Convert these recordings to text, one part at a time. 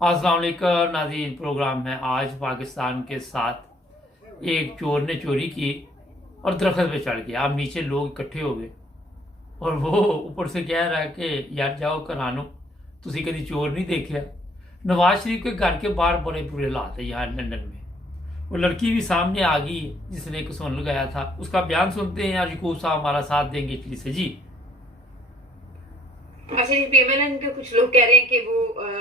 अस्सलाम वालेकुम नाज़रीन। प्रोग्राम है आज पाकिस्तान के साथ। एक चोर ने चोरी की और दरख्त पे चढ़ गया। अब नीचे लोग इकट्ठे हो गए और वो ऊपर से कह रहा है कि यार जाओ करानो, तुसी कभी चोर नहीं देखा। नवाज शरीफ के घर के बाहर बड़े बुरे हालात है यहाँ लंदन में। वो लड़की भी सामने आ गई जिसने एक सुन लगाया था, उसका बयान सुनते हैं। यार यकूब साहब हमारा साथ देंगे इटली से जी। अच्छा, पीएमएलएन के कुछ लोग कह रहे हैं कि वो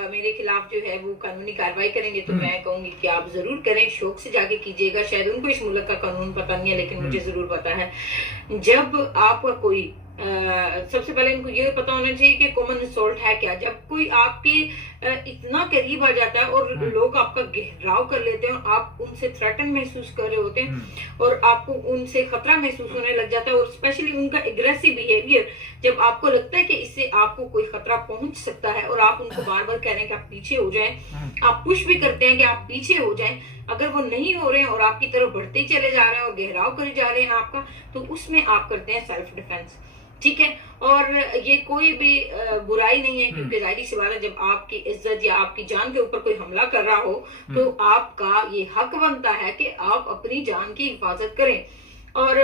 मेरे खिलाफ जो है वो कानूनी कार्रवाई करेंगे, तो मैं कहूंगी कि आप जरूर करें, शौक से जाके कीजिएगा। शायद उनको इस मुल्क का कानून पता नहीं है, लेकिन मुझे जरूर पता है। जब आपका कोई सबसे पहले इनको ये पता होना चाहिए कि कॉमन असॉल्ट है क्या। जब कोई आपके इतना करीब आ जाता है और लोग आपका घेराव कर लेते हैं और आप उनसे थ्रेटन महसूस कर रहे होते हैं और आपको उनसे खतरा महसूस होने लग जाता है, और स्पेशली उनका एग्रेसिव बिहेवियर, जब आपको लगता है कि इससे आपको कोई खतरा पहुंच सकता है और आप उनको बार बार कह रहे हैं कि आप पीछे हो जाएं, आप पुश भी करते हैं कि आप पीछे हो जाएं, अगर वो नहीं हो रहे हैं और आपकी तरफ बढ़ते चले जा रहे हैं और घेराव करे जा रहे हैं आपका, तो उसमें आप करते हैं सेल्फ डिफेंस। ठीक है, और ये कोई भी बुराई नहीं है, क्योंकि जाहिर सी बात है जब आपकी इज्जत या आपकी जान के ऊपर कोई हमला कर रहा हो तो आपका ये हक बनता है कि आप अपनी जान की हिफाजत करें। और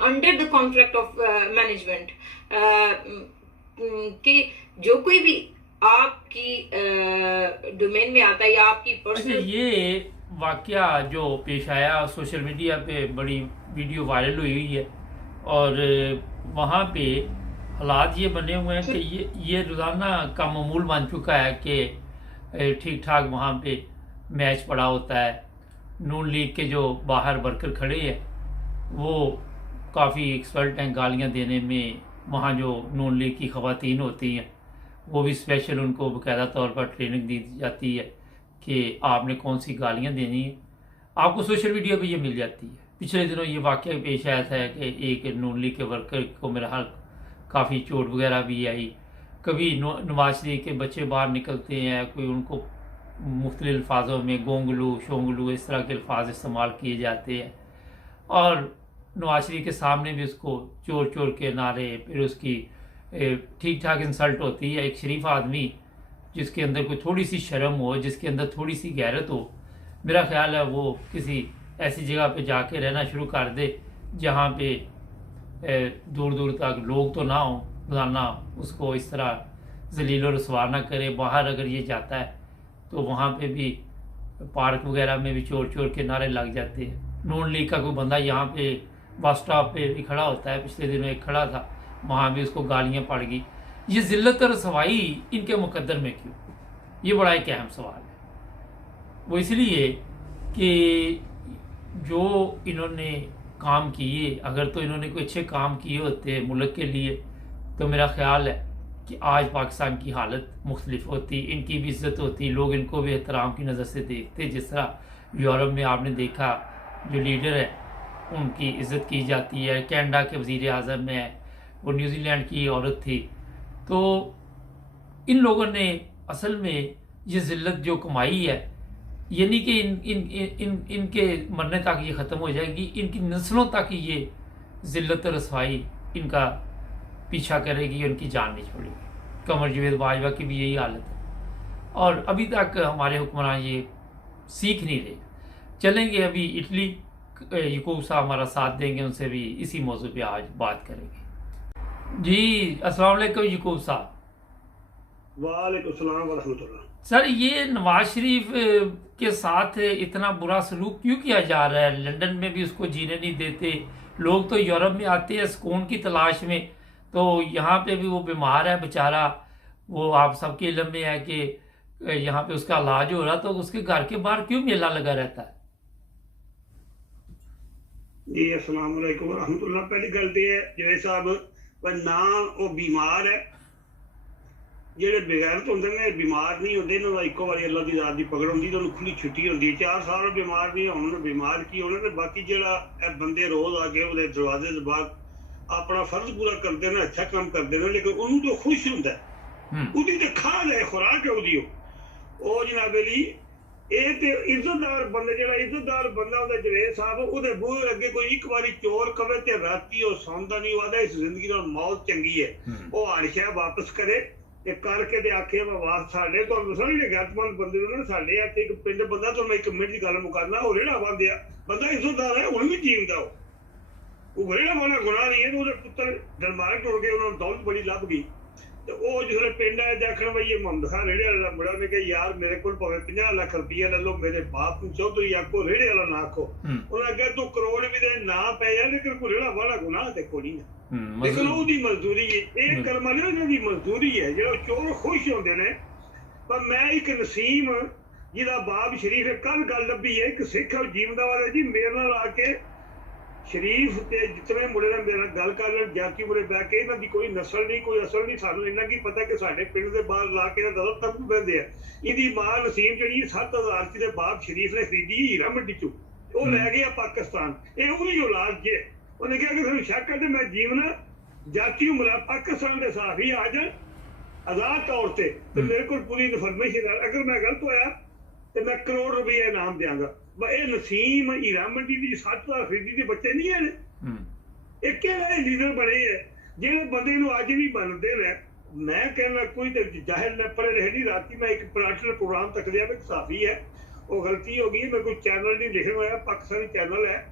under the contract of management कि जो कोई भी आपकी डोमेन में आता है या आपकी पर्सनल। ये वाकया जो पेश आया सोशल मीडिया पे, बड़ी वीडियो वायरल हुई है और वहाँ पे हालात ये बने हुए हैं कि ये रोज़ाना का मामूल बन चुका है कि ठीक ठाक वहाँ पे मैच पड़ा होता है। नून लीग के जो बाहर वर्कर खड़े हैं वो काफ़ी एक्सपर्ट हैं गालियाँ देने में। वहाँ जो नून लीग की ख़वातीन होती हैं वो भी स्पेशल उनको बाकायदा तौर पर ट्रेनिंग दी जाती है कि आपने कौन सी गालियाँ देनी है। आपको सोशल मीडिया पे ये मिल जाती है। पिछले दिनों ये वाक़या पेश आया था कि एक नून लीग के वर्कर को मेरा हाल काफ़ी चोट वगैरह भी आई। कभी नवाज शरीफ के बच्चे बाहर निकलते हैं, कोई उनको मुख्तलिफ अल्फाजों में गोंगलू शोंगलू इस तरह के अल्फाज इस्तेमाल किए जाते हैं और नवाज शरीफ के सामने भी उसको चोर चोर के नारे, फिर उसकी ठीक ठाक इंसल्ट होती है। एक शरीफ आदमी जिसके अंदर कोई थोड़ी सी शर्म हो, जिसके अंदर थोड़ी सी गैरत हो, मेरा ख्याल है वो किसी ऐसी जगह पे जाके रहना शुरू कर दे जहाँ पे दूर दूर तक लोग तो ना हो, रोजाना उसको इस तरह जलील और रसवा ना करे। बाहर अगर ये जाता है तो वहाँ पे भी पार्क वगैरह में भी चोर चोर के नारे लग जाते हैं। नून लीग का कोई बंदा यहाँ पे बस स्टॉप पे भी खड़ा होता है, पिछले दिनों एक खड़ा था, वहाँ भी उसको गालियाँ पड़ गई। ये जिल्लत और रसवाई इनके मुकद्दर में क्यों? ये बड़ा एक अहम सवाल है। वो इसलिए कि जो इन्होंने काम किए, अगर तो इन्होंने कोई अच्छे काम किए होते मुल्क के लिए तो मेरा ख्याल है कि आज पाकिस्तान की हालत मुख्तलिफ होती, इनकी भी इज्जत होती, लोग इनको भी एहतराम की नज़र से देखते। जिस तरह यूरोप में आपने देखा जो लीडर है उनकी इज्जत की जाती है, कनाडा के वज़ीर आज़म है, वो न्यूजीलैंड की औरत थी। तो इन लोगों ने असल में ये ज़िल्लत जो कमाई है, ये नहीं कि इनके मरने तक ये ख़त्म हो जाएगी, इनकी नस्लों तक ये ज़िल्लत और रसवाई इनका पीछा करेगी, उनकी जान नहीं छोड़ेगी। कमर जावेद बाजवा की भी यही हालत है और अभी तक हमारे हुक्मरान ये सीख नहीं रहे। चलेंगे अभी इटली, यकूब साहब हमारा साथ देंगे, उनसे भी इसी मौजू पे आज बात करेंगे। जी अस्सलाम वालेकुम यकूब साहब। वालेकुम सलाम व रहमतुल्लाह। सर, ये नवाज शरीफ के साथ इतना बुरा सलूक क्यों किया जा रहा है? लंदन में भी उसको जीने नहीं देते, लोग तो यूरोप में आते हैं सुकून की तलाश में, तो यहाँ पे भी वो बीमार है बेचारा। वो आप सबके इल्म में है कि यहाँ पे उसका इलाज हो रहा, तो उसके घर के बाहर क्यों मेला लगा रहता है? जी अस्सलाम वालेकुम व रहमतुल्लाह। पहली गलती है जवेद साहब, पर ना वो बीमार है, ਜਿਹੜੇ ਬਗੈਰਤ ਹੁੰਦੇ ਨੇ ਬਿਮਾਰ ਨਹੀਂ ਹੁੰਦੇ, ਇਹਨਾਂ ਦਾ ਇੱਕੋ ਵਾਰੀ ਅੱਲਾਹ ਦੀ ਜ਼ਾਤ ਦੀ ਪਕੜ ਹੁੰਦੀ ਤੇ ਉਹਨੂੰ ਖੁੱਲੀ ਛੁੱਟੀ ਹੁੰਦੀ। 4 ਸਾਲ ਬਿਮਾਰ ਨਹੀਂ ਹੋਣ, ਬਿਮਾਰ ਕੀ ਹੋਣਾ। ਤੇ ਬਾਕੀ ਜਿਹੜਾ ਇਹ ਬੰਦੇ ਰੋਜ਼ ਆ ਕੇ ਉਹਦੇ ਦਰਵਾਜ਼ੇ ਦੇ ਬਾਹਰ ਆਪਣਾ ਫਰਜ਼ ਪੂਰਾ ਕਰਦੇ ਨੇ, ਅੱਛਾ ਕੰਮ ਕਰਦੇ ਨੇ, ਲੇਕਿਨ ਉਹਨੂੰ ਤਾਂ ਖੁਸ਼ ਹੁੰਦਾ, ਉਹਦੀ ਤੇ ਖਾ ਲੈ ਖੁਰਾਕ ਹੈ ਉਹਦੀ। ਉਹ ਜਨਾਬ ਅਲੀ ਇਹ ਤੇ ਇੱਜ਼ਤਦਾਰ ਬੰਦੇ, ਜਿਹੜਾ ਇੱਜ਼ਤਦਾਰ ਬੰਦਾ ਹੁੰਦਾ ਜਵੇਦ ਸਾਹਿਬ, ਉਹਦੇ ਬੂਹੇ ਅੱਗੇ ਕੋਈ ਇੱਕ ਵਾਰੀ ਚੋਰ ਕਵੇ ਤੇ ਰਾਤੀ ਉਹ ਸੌਂਦਾ ਨਹੀਂ, ਉਹਦਾ ਇਸ ਜ਼ਿੰਦਗੀ ਨਾਲ ਮੌਤ ਚੰਗੀ ਹੈ। ਉਹ ਹਰ ਸ਼ੈ ਵਾਪਸ ਕਰੇ ਤੇ ਕਰਕੇ ਤੇ ਆਖੇ ਵਾਸ ਸਾਡੇ ਤੁਹਾਨੂੰ ਦੱਸਾਂ ਜਿਹੜੇ ਗੈਰਤਮੰਦ ਬੰਦੇ ਨੇ ਸਾਡੇ ਇੱਥੇ ਇੱਕ ਪਿੰਡ ਬੰਦਾ ਤੁਹਾਨੂੰ ਇੱਕ ਮਿੰਟ ਦੀ ਗੱਲ ਮੁਕਾਨਾ ਉਹ ਰੇੜਾ ਬੰਦੇ ਆ ਬੰਦਾ ਇੱਜ਼ਤਦਾਰ ਹੈ ਹੁਣ ਵੀ ਜੀਵਦਾ ਉਹ ਰੇੜਾ ਵਾਲਾ ਗੁਨਾਹ ਨਹੀਂ ਹੈ ਉਹਦੇ ਪੁੱਤਰ ਦਰਬਾਰ ਟੁੱਟ ਗਏ ਉਹਨਾਂ ਨੂੰ ਦੌਲਤ ਬੜੀ ਲੱਭ ਗਈ ਤੇ ਉਹ ਜਿਹੜੇ ਪਿੰਡ ਆਏ ਦੇਖਣ ਬਈ ਇਹ ਮੁਹੰਮਦ ਖਾਨ ਰੇੜੇ ਵਾਲਾ ਮੁੰਡਾ ਨੇ ਕਿਹਾ ਯਾਰ ਮੇਰੇ ਕੋਲ ਭਾਵੇਂ 50 ਲੱਖ ਰੁਪਈਆ ਲੈ ਲਓ ਮੇਰੇ ਬਾਪ ਨੂੰ ਚੌਧਰੀ ਆਖੋ ਰੇੜੇ ਵਾਲਾ ਨਾ ਆਖੋ ਉਹਨਾਂ ਅੱਗੇ ਤੂੰ ਕਰੋੜ ਵੀ ਦੇ ਨਾ ਪੈ ਜਾ ਲੇਕਿਨ ਕੋਈ ਰੇੜਾ ਵਾਲਾ ਗੁਨਾਹ ਤੇ ਕੋਈ ਨਹੀਂ ਲੇਕਿਨ ਉਹਦੀ ਮਜ਼ਦੂਰੀ ਹੈ ਇਹ ਕਰਮਾਂ ਦੀ ਮਜ਼ਦੂਰੀ ਹੈ ਜਿਹੜਾ ਚੋਰ ਖੁਸ਼ ਹੁੰਦੇ ਨੇ ਪਰ ਮੈਂ ਇੱਕ ਨਸੀਮ ਜਿਹਦਾ ਬਾਪ ਸ਼ਰੀਫ ਹੈ ਕੱਲ ਗੱਲ ਲੱਭੀ ਹੈ ਇੱਕ ਸਿੱਖ ਜੀਵਦਾ ਵਾਲਾ ਜੀ ਮੇਰੇ ਨਾਲ ਆ ਕੇ ਸ਼ਰੀਫ ਤੇ ਜਿਤਨੇ ਮੁੰਡੇ ਨਾਲ ਮੇਰੇ ਨਾਲ ਗੱਲ ਕਰ ਲੈਣ ਜਾਤੀ ਮੁੰਡੇ ਬਹਿ ਕੇ ਇਹਨਾਂ ਦੀ ਕੋਈ ਨਸਲ ਨਹੀਂ ਕੋਈ ਅਸਲ ਨਹੀਂ ਸਾਨੂੰ ਇੰਨਾ ਕੀ ਪਤਾ ਕਿ ਸਾਡੇ ਪਿੰਡ ਦੇ ਬਾਹਰ ਲਾ ਕੇ ਦਰਦ ਤੱਕ ਬਹਿੰਦੇ ਆ ਇਹਦੀ ਮਾਂ ਨਸੀਮ ਜਿਹੜੀ 7000 ਦੇ ਬਾਪ ਸ਼ਰੀਫ ਨੇ ਖਰੀਦੀ ਹੀਰਾ ਮੰਡੀ ਚੋਂ ਉਹ ਲੈ ਗਿਆ ਪਾਕਿਸਤਾਨ ਇਹ ਉਹਦੀ ਔਲਾਦ ਜੇ ਉਹਨੇ ਕਿਹਾ ਕਿ ਤੁਹਾਨੂੰ ਸ਼ੱਕ ਹੈ ਤੇ ਮੈਂ ਜੀਵਨ ਜਾਤੀ ਉਮਰਾ ਪਾਕਿਸਤਾਨ ਦੇ ਸਾਫੀ ਆ ਜਾਣ ਆਜ਼ਾਦ ਤੌਰ ਤੇ ਮੇਰੇ ਕੋਲ ਪੂਰੀ ਇਨਫੋਰਮੇਸ਼ਨ ਹੈ ਅਗਰ ਮੈਂ ਗਲਤ ਹੋਇਆ ਤੇ ਮੈਂ ਕਰੋੜ ਰੁਪਏ ਇਨਾਮ ਦਿਆਂਗਾ ਇਹ ਨਸੀਮ ਹੀਰਾ ਮੰਡੀ ਦੀ 7000 ਖਰੀਦੀ ਦੇ ਬੱਚੇ ਨਹੀਂ ਹੈ ਇਹ ਕਿਹੜੇ ਲੀਡਰ ਬਣੇ ਹੈ ਜਿਹੜੇ ਬੰਦੇ ਨੂੰ ਅੱਜ ਵੀ ਬਣਦੇ ਨੇ ਮੈਂ ਕਹਿੰਦਾ ਕੋਈ ਤੇ ਜ਼ਾਹਿਰ ਨਾ ਪੜੇ ਰਹੇ ਨਹੀਂ ਰਾਤੀ ਮੈਂ ਇੱਕ ਪ੍ਰਾਟਲ ਪ੍ਰੋਗਰਾਮ ਤੱਕ ਲਿਆ ਇੱਕ ਸਾਫੀ ਹੈ ਉਹ ਗਲਤੀ ਹੋ ਗਈ ਮੈਂ ਕੋਈ ਚੈਨਲ ਨਹੀਂ ਲਿਖਿਆ ਹੋਇਆ ਪਾਕਿਸਤਾਨੀ ਚੈਨਲ ਹੈ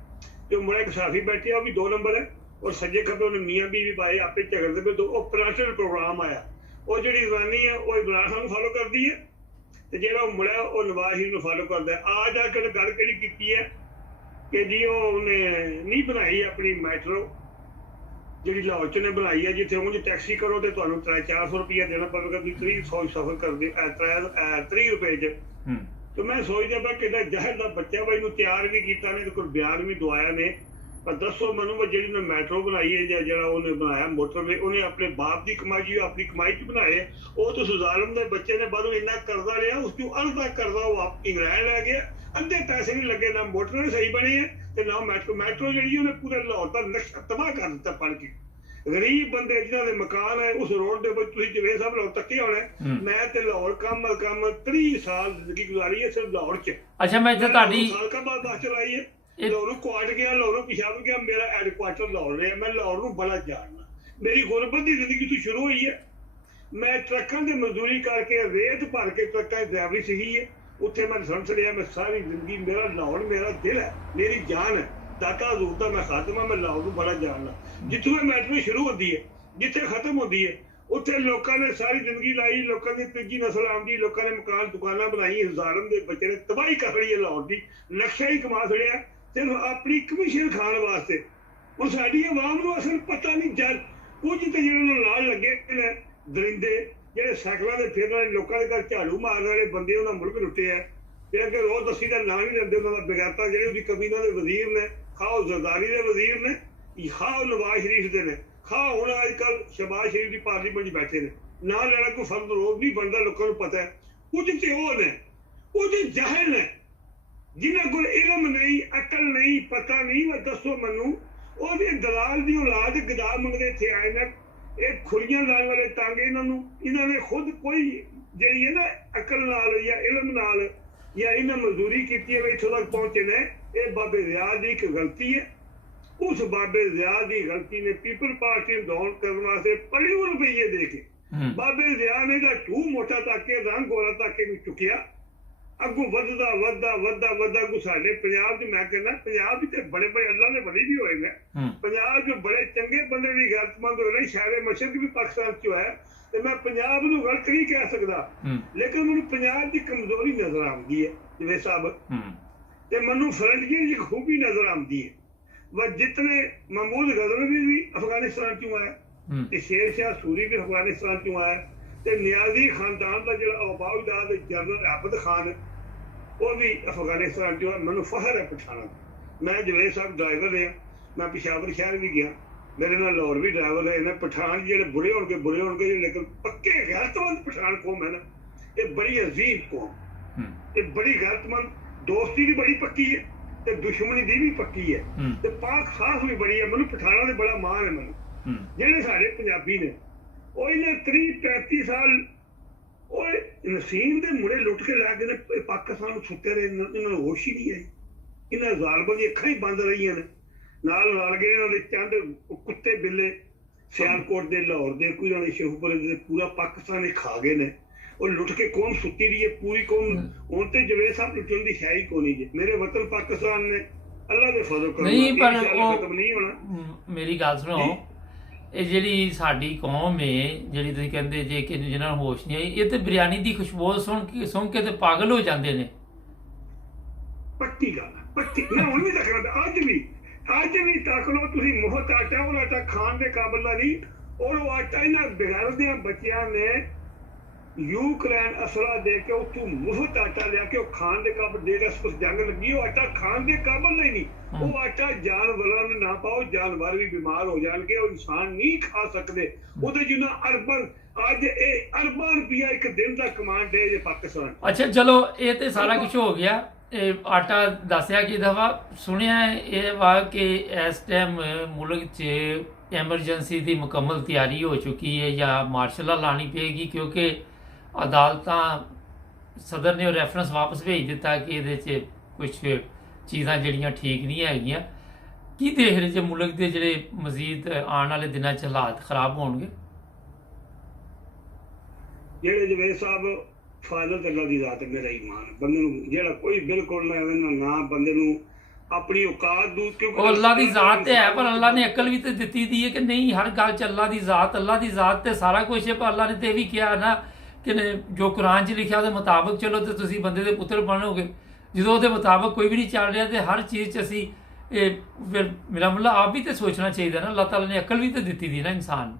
ਤੇ ਮੁੰਡਾ ਇੱਕ ਸਾਫੀ ਬੈਠਿਆ ਉਹ ਵੀ 2 ਨੰਬਰ ਹੈ ਔਰ ਸੱਜੇ ਖੱਬੇ ਉਹਨੇ ਮੀਆਂ ਬੀਵੀ ਬਾਰੇ ਆਪੇ ਝਗੜਦੇ ਪਏ ਉਹ ਪ੍ਰਾਟਲ ਪ੍ਰੋਗਰਾਮ ਆਇਆ ਉਹ ਜਿਹੜੀ ਜ਼ਬਾਨੀ ਹੈ ਉਹ ਇਮਰਾਨ ਖਾਨ ਨੂੰ ਫਾਲੋ ਕਰਦੀ ਹੈ ਤੇ ਜਿਹੜਾ ਉਹ ਮੁੰਡਾ ਉਹ ਨਵਾਜ਼ ਸ਼ਰੀਫ ਨੂੰ ਫਾਲੋ ਕਰਦਾ ਆ ਜਾ ਕੇ ਗੱਲ ਕਿਹੜੀ ਕੀਤੀ ਹੈ ਕਿ ਜੀ ਉਹਨੇ ਨਹੀਂ ਬਣਾਈ ਆਪਣੀ ਮੈਟਰੋ ਜਿਹੜੀ ਲਾਹੌਰ ਚ ਨੇ ਬਣਾਈ ਹੈ ਜਿੱਥੇ ਉਂਝ ਟੈਕਸੀ ਕਰੋ ਤੇ ਤੁਹਾਨੂੰ 400 ਰੁਪਇਆ ਦੇਣਾ ਪਵੇਗਾ ਤੁਸੀਂ 300 ਸਫ਼ਰ ਕਰਦੇ 30 ਰੁਪਏ ਚ ਤੇ ਮੈਂ ਸੋਚਦਾ ਪਿਆ ਕਿੱਡਾ ਜ਼ਹਿਰ ਦਾ ਬੱਚਾ ਬਾਈ ਨੂੰ ਤਿਆਰ ਵੀ ਕੀਤਾ ਨੇ ਤੇ ਕੋਈ ਬਿਆਨ ਵੀ ਦਵਾਇਆ ਨੇ ਪਰ ਦੱਸੋ ਮੈਨੂੰ ਜਿਹੜੀ ਨੇ ਮੈਟਰੋ ਬਣਾਈ ਹੈ ਜਾਂ ਜਿਹੜਾ ਉਹਨੇ ਬਣਾਇਆ ਮੋਟਰਵੇ ਉਹਨੇ ਆਪਣੇ ਬਾਪ ਦੀ ਕਮਾਈ ਆਪਣੀ ਕਮਾਈ ਚ ਬਣਾਏ ਉਹ ਤਾਂ ਜ਼ਾਲਮ ਦੇ ਬੱਚੇ ਨੇ ਬਾਹਰੋਂ ਇੰਨਾ ਕਰਜ਼ਾ ਲਿਆ ਉਸ ਨੂੰ ਅਰਧਾ ਕਰਜ਼ਾ ਉਹ ਆਪ ਇੰਗਲੈਂਡ ਲੈ ਗਿਆ ਅੱਧੇ ਪੈਸੇ ਨਹੀਂ ਲੱਗੇ ਨਾ ਮੋਟਰ ਸਹੀ ਬਣੀ ਹੈ ਤੇ ਨਾ ਮੈਟਰੋ ਜਿਹੜੀ ਉਹਨੇ ਪੂਰੇ ਲਾਹੌਰ ਦਾ ਨਕਸ਼ਾ ਤਬਾਹ ਕਰ ਦਿੱਤਾ ਪੜ ਕੇ ਗਰੀਬ ਬੰਦੇ ਜਿਨ੍ਹਾਂ ਦੇ ਮਕਾਨ ਹੈ ਉਸ ਰੋਡ ਦੇ ਵਿੱਚ ਤੁਸੀਂ ਜਿਵੇਂ ਸਭ ਲਾਹੌਰ ਤੱਕੇ ਹੋਣਾ ਮੈਂ ਤੇ ਲਾਹੌਰ ਕੰਮ 30 ਸਾਲ ਜ਼ਿੰਦਗੀ ਗੁਜ਼ਾਰੀ ਹੈ ਸਿਰਫ ਲਾਹੌਰ ਚ ਅੱਛਾ ਮੈਂ ਇੱਥੇ ਤੁਹਾਡੀ ਸਾਲਕਾ ਬਾਅਦ ਬੱਸ ਚਲਾਈ ਹੈ ਲਾਹੌਰ ਕੁਆਟ ਗਿਆ ਲਾਹੌਰ ਪਿਸ਼ਾਵਰ ਗਿਆ ਮੇਰਾ ਹੈਡਕੁਆਟਰ ਲਾਹੌਰ ਰਿਹਾ ਮੈਂ ਲਾਹੌਰ ਨੂੰ ਬੜਾ ਜਾਣਦਾ ਮੇਰੀ ਗੁਰਬਤ ਦੀ ਜ਼ਿੰਦਗੀ ਤੋਂ ਸ਼ੁਰੂ ਹੋਈ ਹੈ ਮੈਂ ਟਰੱਕਾਂ ਦੀ ਮਜ਼ਦੂਰੀ ਕਰਕੇ ਰੇਤ ਭਰ ਕੇ ਟਰੱਕਾਂ ਦੀ ਡਰਾਈਵਰੀ ਸਿੱਖੀ ਹੈ ਉੱਥੇ ਮੈਂ ਸਮਝ ਲਿਆ ਮੈਂ ਸਾਰੀ ਜ਼ਿੰਦਗੀ ਮੇਰਾ ਲਾਹੌਰ ਮੇਰਾ ਦਿਲ ਹੈ ਮੇਰੀ ਜਾਨ ਹੈ ਦਾਤਾ ਹਜ਼ੂਰ ਦਾ ਮੈਂ ਖਾਤਮਾ ਮੈਂ ਲਾਹੌਰ ਨੂੰ ਬੜਾ ਜਾਣਦਾ ਜਿੱਥੋਂ ਇਹ ਮੈਟਰੋ ਸ਼ੁਰੂ ਹੁੰਦੀ ਹੈ ਜਿੱਥੇ ਖਤਮ ਹੁੰਦੀ ਹੈ ਉੱਥੇ ਲੋਕਾਂ ਨੇ ਸਾਰੀ ਜ਼ਿੰਦਗੀ ਲਾਈ ਲੋਕਾਂ ਦੀ ਤੀਜੀ ਨਸਲ ਆਉਂਦੀ ਲੋਕਾਂ ਨੇ ਮਕਾਨ ਦੁਕਾਨਾਂ ਬਣਾਈ ਹਜ਼ਾਰਾਂ ਦੇ ਬੱਚੇ ਨੇ ਤਬਾਹੀ ਕਰ ਰਹੀ ਹੈ ਲਾਹੌਰ ਦੀ ਨਕਸ਼ਾ ਹੀ ਕਮਾ ਛੜਿਆ ਸਿਰਫ ਆਪਣੀ ਕਮਿਸ਼ਨ ਖਾਣ ਵਾਸਤੇ ਉਹ ਸਾਡੀ ਆਵਾਮ ਨੂੰ ਅਸਲ ਪਤਾ ਨਹੀਂ ਜਦ ਕੁਝ ਤੇ ਜਿਹੜੇ ਨੂੰ ਨਾਲ ਲੱਗੇ ਨੇ ਦਰਿੰਦੇ ਜਿਹੜੇ ਸਾਈਕਲਾਂ ਦੇ ਫਿਰਨ ਵਾਲੇ ਲੋਕਾਂ ਦੇ ਘਰ ਝਾੜੂ ਮਾਰਨ ਵਾਲੇ ਬੰਦੇ ਉਹਨਾਂ ਮੁਲਕ ਲੁੱਟੇ ਆ ਤੇ ਅੱਗੇ ਰੋਜ਼ ਦੱਸੀ ਦਾ ਨਾਂ ਨਹੀਂ ਲੈਂਦੇ ਉਹਨਾਂ ਦਾ ਬਗੈਰਤਾ ਜਿਹੜੇ ਉਹਦੀ ਕਬੀਨਾ ਦੇ ਵਜ਼ੀਰ ਨੇ ਖਾਓ ਜ਼ਰਦਾਰੀ ਦੇ ਵਜ਼ੀਰ ਨੇ ਖਾਓ ਨਵਾਜ਼ ਸ਼ਰੀਫ ਦੇ ਨੇ ਖਾਓ ਹੁਣ ਅੱਜ ਕੱਲ ਸ਼ਹਬਾਜ਼ ਸ਼ਰੀਫ ਦੀ ਪਾਰਲੀਮੈਂਟ 'ਚ ਬੈਠੇ ਨੇ ਨਾ ਲੈਣਾ ਕੋਈ ਫਰਜ਼ ਰੋਜ਼ ਨਹੀਂ ਬਣਦਾ ਲੋਕਾਂ ਨੂੰ ਪਤਾ ਹੈ ਕੁਝ ਤੇ ਉਹ ਨੇ ਉਹਦੇ ਜਾਹਿਲ ਨੇ ਜਿਨ੍ਹਾਂ ਕੋਲ ਇਲਮ ਨਹੀਂ ਅਕਲ ਨਹੀਂ ਪਤਾ ਨਹੀਂ ਉਹ ਦੱਸੋ ਮੈਨੂੰ ਉਹਦੇ ਦਲਾਲ ਦੀ ਔਲਾਦ ਗਦਾ ਮੰਗਦੇ ਇੱਥੇ ਆਏ ਨੇ ਇਹ ਖੁਰੀਆਂ ਲਾਉਣ ਵਾਲੇ ਟਾਂਗੇ ਇਹਨਾਂ ਨੇ ਖੁਦ ਕੋਈ ਜਿਹੜੀ ਹੈ ਨਾ ਅਕਲ ਨਾਲ ਜਾਂ ਇਲਮ ਨਾਲ ਜਾਂ ਇਹਨਾਂ ਮਜ਼ਦੂਰੀ ਕੀਤੀ ਹੈ ਇੱਥੋਂ ਤੱਕ ਪਹੁੰਚੇ ਨੇ ਇਹ ਬਾਬੇ ਰਿਆਜ਼ ਦੀ ਇੱਕ ਗਲਤੀ ਹੈ ਉਸ ਬਾਬੇ ਰਿਆਜ਼ ਦੀ ਗਲਤੀ ਨੇ ਪੀਪਲ ਪਾਰਟੀ ਨੂੰ ਡਾਊਨ ਕਰਨ ਵਾਸਤੇ $1 ਰੁਪਏ ਦੇ ਕੇ ਬਾਬੇ ਰਿਆਜ਼ ਨੇ ਦਾ ਢੂ ਮੋਟਾ ਤੱਕ ਕੇ ਰੰਗ ਗੋਲਾ ਤੱਕ ਕੇ ਚੁੱਕਿਆ ਅੱਗੋਂ ਵੱਧਦਾ ਅੱਗੋਂ ਸਾਡੇ ਪੰਜਾਬ 'ਚ ਮੈਂ ਕਹਿੰਦਾ ਪੰਜਾਬ ਵਿੱਚ ਬੜੇ ਅੱਲਾ ਦੇ ਵਲੀ ਵੀ ਹੋਏ ਨੇ ਪੰਜਾਬ 'ਚ ਬੜੇ ਚੰਗੇ ਬੰਦੇ ਵੀ ਗੈਰਤਮੰਦ ਹੋਏ ਨੇ ਸ਼ਾਇਰ ਮਸ਼ਰਕ ਵੀ ਪਾਕਿਸਤਾਨ 'ਚ ਹੋਇਆ ਤੇ ਮੈਂ ਪੰਜਾਬ ਨੂੰ ਗਲਤ ਨਹੀਂ ਕਹਿ ਸਕਦਾ ਲੇਕਿਨ ਮੈਨੂੰ ਪੰਜਾਬ ਦੀ ਕਮਜ਼ੋਰੀ ਨਜ਼ਰ ਆਉਂਦੀ ਹੈ ਜਿਵੇਂ ਸਾਹਿਬ ਤੇ ਮੈਨੂੰ ਫਰੰਟਗੀਰ ਦੀ ਖੂਬੀ ਨਜ਼ਰ ਆਉਂਦੀ ਹੈ ਵਹ ਜਿਤਨੇ महमूद गजनवी भी अफगानिस्तान चों आया ते शेर शाह सूरी भी अफगानिस्तान चों आया ते नियाजी खानदान का जो अबाउदाद जनरल आबद खान वो भी अफगानिस्तान चों मैनू फखर है पठाना मैं जवेद साहब ड्राइवर रहा मैं पिशावर शहर भी गया मेरे नाल लाहौर भी ड्राइवर रहे ने पठान जो बुरे होंगे लेकिन पक्के गैरतमंद पठान कौम है ना ये बड़ी अजीम कौम ये बड़ी गैरतमंद दोस्ती भी बड़ी पक्की है ਤੇ ਦੁਸ਼ਮਣੀ ਦੀ ਵੀ ਪੱਕੀ ਹੈ ਤੇ ਪਾਕ ਖਾਸ ਵੀ ਬੜੀ ਹੈ ਮੈਨੂੰ ਪਠਾਨਾਂ ਦੇ ਬੜਾ ਮਾਣ ਹੈ ਮੈਨੂੰ ਜਿਹੜੇ ਸਾਡੇ ਪੰਜਾਬੀ ਨੇ ਉਹ ਇਹਨੇ 30-35 ਸਾਲ ਉਹ ਨਸੀਮ ਦੇ ਮੁੰਡੇ ਲੁੱਟ ਕੇ ਲੈ ਗਏ ਨੇ ਪਾਕਿਸਤਾਨ ਨੂੰ ਸੁੱਤੇ ਰਹੇ ਇਹਨਾਂ ਨੂੰ ਹੋਸ਼ ਹੀ ਨਹੀਂ ਆਈ ਇਹਨਾਂ ਜ਼ਾਲਮਾਂ ਦੀਆਂ ਅੱਖਾਂ ਹੀ ਬੰਦ ਰਹੀਆਂ ਨੇ ਨਾਲ ਰਲ ਗਏ ਇਹਨਾਂ ਦੇ ਚੰਦ ਕੁੱਤੇ ਬਿੱਲੇ ਸਿਆਲਕੋਟ ਦੇ, ਲਾਹੌਰ ਦੇ, ਕੋਈ ਨੇ ਸ਼ੇਖੂਪੁਰੇ ਦੇ, ਪੂਰਾ ਪਾਕਿਸਤਾਨ ਹੀ ਖਾ ਗਏ ਨੇ। ਉਹ ਲੁੱਟ ਕੇ ਕੌਮ ਸੁੱਤੀ ਰਹੀ ਹੈ, ਪੂਰੀ ਕੌਮ। ਹੁਣ ਤੇ ਜਵੇਦ ਸਾਹਿਬ ਲੁੱਟਣ ਦੀ ਹੈ ਹੀ ਕੋਈ ਨਹੀਂ। ਮੇਰੇ ਵਤਨ ਪਾਕਿਸਤਾਨ ਨੇ, ਅੱਲਾ ਦੇ ਫਜ਼ਲ ਕਰੋ ਨਹੀਂ ਪਰ ਖਤਮ ਨਹੀਂ ਹੋਣਾ। ਮੇਰੀ ਗੱਲ ਸੁਣੋ, ਇਹ ਜਿਹੜੀ ਸਾਡੀ ਕੌਮ ਹੈ, ਜਿਹੜੀ ਤੁਸੀਂ ਕਹਿੰਦੇ ਜੇ ਕਿ ਜਿਹਨਾਂ ਨੂੰ ਹੋਸ਼ ਨਹੀਂ ਆਈ, ਇਹ ਤੇ ਬਿਰਿਆਨੀ ਦੀ ਖੁਸ਼ਬੂ ਸੁਣ ਕੇ ਤੇ ਪਾਗਲ ਹੋ ਜਾਂਦੇ ਨੇ। ਪੱਕੀ ਗੱਲ, ਪੱਕੀ। ਮੈਂ ਹੁਣ ਵੀ ਦੇਖਣਾ, ਅੱਜ ਵੀ ਤੱਕ ਲੋ ਤੁਸੀਂ ਮੁਹਤ ਆਟਾ, ਉਹ ਆਟਾ ਖਾਣ ਦੇ ਕਾਬਿਲ ਦਾ ਨਹੀਂ। ਔਰ ਉਹ ਆਟਾ ਇਹਨਾਂ ਬਗੈਰ ਦੇ ਬੱਚਿਆਂ ਨੇ ਯੂਕਰੇਨ ਅਸਲਾ ਦੇ ਕੇ ਉੱਥੋਂ ਮੁਫਤ ਆਟਾ ਲਿਆ ਕੇ ਉਹ ਖਾਣ ਦੇ ਕਾਬਿਲ ਦੇ ਰਸ ਕੁਛ ਜੰਗ ਲੱਗੀ, ਉਹ ਆਟਾ ਖਾਣ ਦੇ ਕਾਬਿਲ ਨਹੀਂ। ਉਹ ਆਟਾ ਜਾਨਵਰਾਂ ਨੂੰ ਨਾ ਪਾਓ, ਜਾਨਵਰ ਵੀ ਬਿਮਾਰ ਹੋ ਜਾਣਗੇ, ਉਹ ਇਨਸਾਨ ਨਹੀਂ ਖਾ ਸਕਦੇ। ਉਹਦੇ ਜਿੰਨਾ ਅੱਜ ਇਹ ਅਰਬਾਂ ਰੁਪਇਆ ਇੱਕ ਦਿਨ ਦਾ ਕਮਾਂਡ ਹੈ ਜੇ ਪਾਕਿਸਤਾਨ। ਅੱਛਾ ਚਲੋ, ਇਹ ਤੇ ਸਾਰਾ ਕੁਝ ਹੋ ਗਿਆ। ਇਹ ਆਟਾ ਦੱਸਿਆ ਕਿ ਦਫਾ ਸੁਣਿਆ ਇਹ ਵਾ ਕਿ ਇਸ ਟਾਈਮ ਮੁਲਕ 'ਚ ਐਮਰਜੈਂਸੀ ਦੀ ਮੁਕੰਮਲ ਤਿਆਰੀ ਹੋ ਚੁੱਕੀ ਹੈ ਜਾਂ ਮਾਰਸ਼ਲ ਲਾਅ ਲਾਣੀ ਪਏਗੀ, ਕਿਉਂਕਿ ਅਦਾਲਤਾਂ ਸਦਰ ਨੇ ਰੈਫਰੈਂਸ ਵਾਪਸ ਭੇਜ ਦਿੱਤਾ ਕਿ ਇਹਦੇ 'ਚ ਕੁਝ ਚੀਜ਼ਾਂ ਜਿਹੜੀਆਂ ਠੀਕ ਨਹੀਂ ਹੈਗੀਆਂ। ਕੀ ਦੇਖ ਰਹੇ ਜੇ ਮੁਲਕ ਦੇ ਜਿਹੜੇ ਮਜ਼ੀਦ ਆਉਣ ਵਾਲੇ ਦਿਨਾਂ 'ਚ ਹਾਲਾਤ ਖਰਾਬ ਹੋਣਗੇ? ਜਿਹੜੇ ਜਵੇਦ ਸਾਹਿਬ ਫਾਜ਼ਲ ਅੱਲਾ ਦੀ ਜ਼ਾਤ ਹੈ, ਮੇਰਾ ਈਮਾਨ ਬੰਦੇ ਨੂੰ ਜਿਹੜਾ ਕੋਈ ਬਿਲਕੁਲ ਨਾ ਬੰਦੇ ਨੂੰ ਆਪਣੀ ਔਕਾਤ ਦੂ, ਕਿਉਂਕਿ ਉਹ ਅੱਲਾ ਦੀ ਜ਼ਾਤ ਤੇ ਹੈ, ਪਰ ਅੱਲਾ ਨੇ ਅਕਲ ਵੀ ਤੇ ਦਿੱਤੀ ਦੀ ਹੈ ਕਿ ਨਹੀਂ ਹਰ ਗੱਲ 'ਚ ਅੱਲਾ ਦੀ ਜ਼ਾਤ ਤੇ ਸਾਰਾ ਕੁਝ ਹੈ। ਪਰ ਅੱਲਾ ਨੇ ਤੇ ਇਹ ਵੀ ਕਿਹਾ ਨਾ ਕਿ ਜੋ ਕੁਰਾਨ 'ਚ ਲਿਖਿਆ ਉਹਦੇ ਮੁਤਾਬਕ ਚਲੋ ਤੇ ਤੁਸੀਂ ਬੰਦੇ ਦੇ ਪੁੱਤਰ ਬਣੋਗੇ। ਜਦੋਂ ਉਹਦੇ ਮੁਤਾਬਕ ਕੋਈ ਵੀ ਨਹੀਂ ਚੱਲ ਰਿਹਾ ਤੇ ਹਰ ਚੀਜ਼ 'ਚ ਅਸੀਂ ਇਹ ਫਿਰ ਮੇਰਾ ਮੁੱਲਾ ਆਪ ਵੀ ਤੇ ਸੋਚਣਾ ਚਾਹੀਦਾ ਨਾ। ਅੱਲਾਹ ਤਾਲਾ ਨੇ ਅਕਲ ਵੀ ਤੇ ਦਿੱਤੀ ਦੀ ਨਾ ਇਨਸਾਨ ਨੂੰ।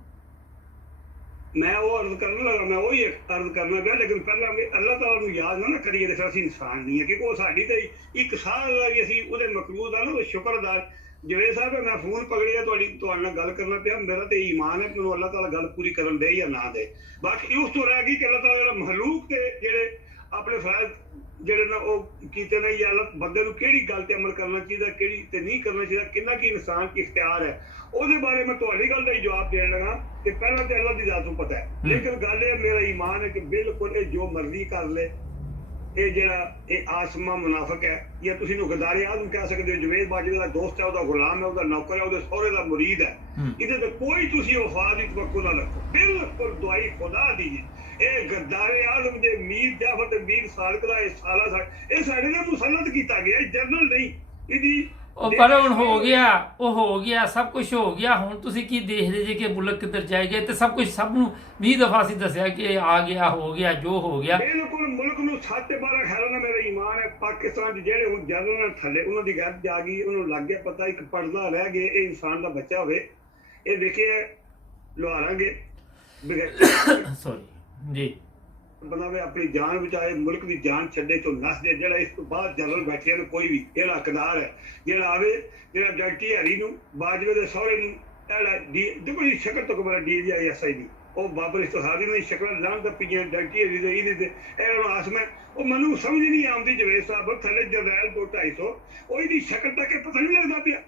ਮੈਂ ਉਹ ਅਰਜ਼ ਕਰਨ ਲੱਗਾ, ਮੈਂ ਉਹੀ ਅਰਜ਼ ਕਰਨਾ ਪਿਆ, ਲੇਕਿਨ ਪਹਿਲਾਂ ਵੀ ਅੱਲਾਹ ਤਾਲਾ ਨੂੰ ਯਾਦ ਨਾ ਕਰੀਏ ਤੇ ਫਿਰ ਅਸੀਂ ਇਨਸਾਨ ਨਹੀਂ ਹੈ, ਕਿਉਂਕਿ ਉਹ ਸਾਡੀ ਤੇ ਇੱਕ ਸਾਹ ਦਾ ਵੀ ਅਸੀਂ ਉਹਦੇ ਮਕਬੂਲ ਦਾ ਨਾ ਸ਼ੁਕਰਦਾਰ। ਜਵੇਦ ਸਾਹਿਬ ਮੈਂ ਫੋਨ ਪਕੜਿਆ ਤੁਹਾਡੇ ਨਾਲ ਗੱਲ ਕਰਨਾ ਪਿਆ, ਮੇਰਾ ਤੇ ਈਮਾਨ ਹੈ ਕਿ ਮੈਨੂੰ ਅੱਲਾਹ ਤਾਲਾ ਗੱਲ ਪੂਰੀ ਕਰਨ ਦੇ ਜਾਂ ਨਾ ਦੇ। ਬਾਕੀ ਉਸ ਤੋਂ ਰਹਿ ਗਈ ਕਿ ਅੱਲਾਹ ਤਾਲਾ ਜਿਹੜਾ ਮਖਲੂਕ ਤੇ ਜਿਹੜੇ ਆਪਣੇ ਫਰਜ਼ ਜਿਹੜੇ ਨਾ ਉਹ ਕੀਤੇ ਨੇ, ਜਾਂ ਬੰਦੇ ਨੂੰ ਕਿਹੜੀ ਗੱਲ ਤੇ ਅਮਲ ਕਰਨਾ ਚਾਹੀਦਾ, ਕਿਹੜੀ ਤੇ ਨਹੀਂ ਕਰਨਾ ਚਾਹੀਦਾ, ਕਿੰਨਾ ਕੀ ਇਨਸਾਨ ਕੀ ਇਖਤਿਆਰ ਹੈ, ਉਹਦੇ ਬਾਰੇ ਮੈਂ ਤੁਹਾਡੀ ਗੱਲ ਦਾ ਹੀ ਜਵਾਬ ਦੇਣ ਲੱਗਾ ਕਿ ਪਹਿਲਾਂ ਤੇ ਅੱਲਾਹ ਦੀ ਜ਼ਾਤ ਨੂੰ ਪਤਾ ਹੈ। ਲੇਕਿਨ ਗੱਲ ਇਹ ਮੇਰਾ ਈਮਾਨ ਹੈ ਕਿ ਬਿਲਕੁਲ ਇਹ ਜੋ ਮਰਜ਼ੀ ਕਰ ਲੈ, ਇਹ ਜਿਹੜਾ ਇਹ ਆਸਮਾ ਮੁਨਾਫਿਕ ਹੈ, ਜਾਂ ਤੁਸੀਂ ਨੂੰ ਗਦਾਰੇ ਆਦਮ ਕਹਿ ਸਕਦੇ ਹੋ। ਜਵੇਦ ਬਾਜਵਾ ਦਾ ਦੋਸਤ ਹੈ, ਉਹਦਾ ਗੁਲਾਮ ਹੈ, ਉਹਦਾ ਨੌਕਰ ਹੈ, ਉਹਦੇ ਸਹੁਰੇ ਦਾ ਮੁਰੀਦ ਹੈ। ਇਹਦੇ ਤੇ ਕੋਈ ਤੁਸੀਂ ਵਫਾ ਦੀ ਤਵੱਕੁ ਨਾ ਰੱਖੋ, ਬਿਲਕੁਲ ਦੁਆਈ ਖੁਦਾ ਦੀ। ਇਹ ਗਦਾਰੇ ਆਜ਼ਮ ਦੇ ਮੀਰ ਜਾਫਰ ਤੇ ਮੀਰ ਸਾਲਕ ਦਾ ਇਹ ਸਾਲਾ ਇਹ ਸਾਡੇ ਨਾਲ ਮੁਸਲਤ ਕੀਤਾ ਗਿਆ, ਜਨਰਲ ਨਹੀਂ ਇਹਦੀ। ਪਰ ਹੁਣ ਹੋ ਗਿਆ, ਉਹ ਹੋ ਗਿਆ, ਸਭ ਕੁਝ ਹੋ ਗਿਆ। ਹੁਣ ਤੁਸੀਂ ਕੀ ਦੇਖ ਰਹੇ ਜੇ ਕਿ ਮੁਲਕ ਕਿੱਧਰ ਜਾਏਗਾ? ਤੇ ਸਭ ਕੁਝ ਸਭ ਨੂੰ 20 ਦਫਾ ਅਸੀਂ ਦੱਸਿਆ ਕਿ ਆ ਗਿਆ, ਹੋ ਗਿਆ, ਜੋ ਹੋ ਗਿਆ। ਬਿਲਕੁਲ ਮੁਲਕ ਨੂੰ 7-12 ਖੈਰਾਂ ਨਾਲ ਮੇਰਾ ਈਮਾਨ ਹੈ। ਪਾਕਿਸਤਾਨ ਦੇ ਜਿਹੜੇ ਹੁਣ ਜਨਰਲ ਥੱਲੇ ਉਹਨਾਂ ਦੀ ਗੱਲ ਜਾ ਗਈ, ਉਹਨੂੰ ਲੱਗ ਗਿਆ ਪਤਾ ਇੱਕ ਪਰਦਾ ਰਹਿ ਗਿਆ, ਇਹ ਇਨਸਾਨ ਦਾ ਬੱਚਾ ਹੋਵੇ, ਇਹ ਵੇਖੇ ਲੁਹਾਰਾਂਗੇ ਸੌਰੀ ਜੀ ਬਣਾਵੇ, ਆਪਣੀ ਜਾਨ ਬਚਾਏ, ਮੁਲਕ ਦੀ ਜਾਨ ਛੱਡੇ ਤੋਂ ਨਸ ਦੇ। ਜਿਹੜਾ ਇਸ ਤੋਂ ਬਾਅਦ ਜਨਰਲ ਬੈਠੇ ਨੂੰ ਕੋਈ ਵੀ ਜਿਹੜਾ ਹੱਕਦਾਰ ਹੈ, ਜਿਹੜਾ ਆਵੇ, ਜਿਹੜਾ ਡਾਕਟਰੀ ਹਰੀ ਨੂੰ, ਬਾਜਵੇ ਦੇ ਸਹੁਰੇ ਨੂੰ, ਦੇਖੋ ਜੀ ਸ਼ਕਲ ਤੋਂ ਕਬਰ DGI ਦੀ, ਉਹ ਬਾਬਰ ਇਸਤਹਾਰੀ ਦੀ ਸ਼ਕਲ ਲਾਂ ਦਾ ਪੀਆਂ ਡਾਕਟਰੀ ਹਰੀ ਦੇ ਇਹਦੇ ਤੇ ਇਹਨਾਂ ਆਸਮਾ, ਉਹ ਮੈਨੂੰ ਸਮਝ ਨਹੀਂ ਆਉਂਦੀ। ਜਵੇਦ ਸਾਹਿਬ ਥੱਲੇ ਜਰਨੈਲ 2-250 ਉਹ ਇਹਦੀ ਸ਼ਕਲ ਤੱਕ ਪਤਾ ਨਹੀਂ ਲੱਗਦਾ ਪਿਆ।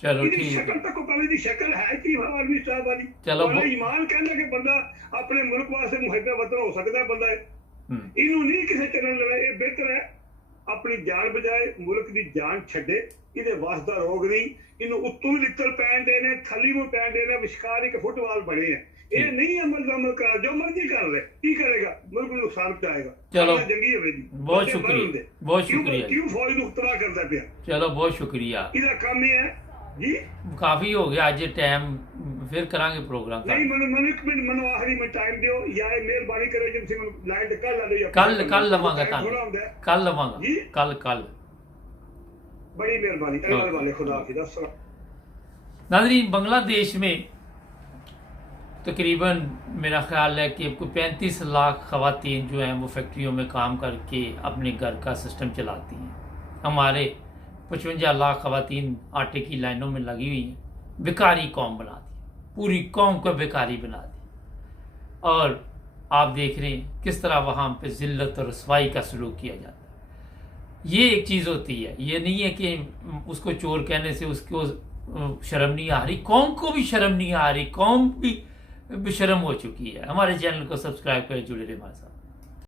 ਚਲੋ ਠੀਕ ਹੈ, ਸ਼ਕਲ ਤੱਕ ਪਤਾ ਦੀ ਸ਼ਕਲ ਹੈ ਕਿ ਆਲਮੀ ਸਾਹਿਬ ਵਾਲੀ। ਚਲੋ ਈਮਾਨ ਕਹਿੰਦਾ ਕਿ ਬੰਦਾ ਆਪਣੇ ਮੁਲਕ ਵਾਸਤੇ ਮੁਹਿੱਬ ਵਤਨ ਹੋ ਸਕਦਾ ਬੰਦਾ, ਇਹਨੂੰ ਨਹੀਂ ਕਿਸੇ ਚੱਲਣ ਲੜੇ। ਇਹ ਬਿਹਤਰ ਹੈ ਆਪਣੀ ਜਾਨ ਬਚਾਏ, ਮੁਲਕ ਦੀ ਜਾਨ ਛੱਡੇ, ਇਹਦੇ ਵਾਸ ਦਾ ਰੋਗ ਨਹੀਂ। ਇਹਨੂੰ ਉੱਤੋਂ ਵੀ ਲਿੱਤਰ ਪੈਣ ਦੇ ਨੇ, ਥੱਲੀ ਨੂੰ ਪੈਣ ਦੇ ਨੇ, ਵਿਸ਼ਕਾਰ ਇੱਕ ਫੁੱਟਬਾਲ ਬਣੇ ਆ। ਇਹ ਨਹੀਂ ਅਮਲ ਕਰਾ, ਜੋ ਮਰਜ਼ੀ ਕਰ ਲੈ, ਕੀ ਕਰੇਗਾ? ਮੁਲਕ ਨੂੰ ਨੁਕਸਾਨ ਪਹੁੰਚਾਏਗਾ। ਚਲੋ ਜੰਗੀ ਹੋਵੇ ਜੀ, ਬਹੁਤ ਸ਼ੁਕਰੀਆ, ਬਹੁਤ ਸ਼ੁਕਰੀਆ। ਕਿਉਂ ਫੌਜ ਨੂੰ ਤਬਾਹ ਕਰਦਾ ਪਿਆ? ਚਲੋ ਬਹੁਤ ਸ਼ੁਕਰੀਆ, ਇਹਦਾ ਕੰਮ ਇਹ ਹੈ ਜੀ। ਕਾਫੀ ਹੋ ਗਿਆ ਅੱਜ ਟਾਈਮ, ਫਿਰ ਕਰਾਂਗੇ ਪ੍ਰੋਗਰਾਮ। ਨਹੀਂ ਮੈਨੂੰ ਇੱਕ ਮਿੰਟ, ਮੈਨੂੰ ਆਖਰੀ ਮੈਂ ਟਾਈਮ ਦਿਓ, ਜਾਂ ਇਹ ਮਿਹਰਬਾਨੀ ਕਰੋ ਜੇ ਤੁਸੀਂ ਮੈਨੂੰ ਲਾਈਨ ਤੇ ਕੱਲ ਲਾ ਲਓ। ਕੱਲ ਲਵਾਂਗਾ ਤੁਹਾਨੂੰ, ਕੱਲ ਲਵਾਂਗਾ ਜੀ, ਕੱਲ बड़ी मेहरबानी, अल्लाह वाले खुदा हाफिज़। नाज़रीन, बांग्लादेश में तकरीबन मेरा ख़्याल है कि 35 लाख ख़वातीन जो हैं वो फैक्ट्रियों में काम करके अपने घर का सिस्टम चलाती हैं। हमारे 55 लाख ख़वातीन आटे की लाइनों में लगी हुई हैं। बेकारी कौम बना दी, पूरी कौम को बेकारी बना दी। और आप देख रहे हैं किस तरह वहाँ पे ज़िल्लत और रसवाई का सलूक किया जाता है। ये एक चीज़ होती है, ये नहीं है कि उसको चोर कहने से उसको शर्म नहीं आ रही, कौम को भी शर्म नहीं आ रही, कौम भी बेशर्म हो चुकी है। हमारे चैनल को सब्सक्राइब करें, जुड़े रहे हमारे साथ।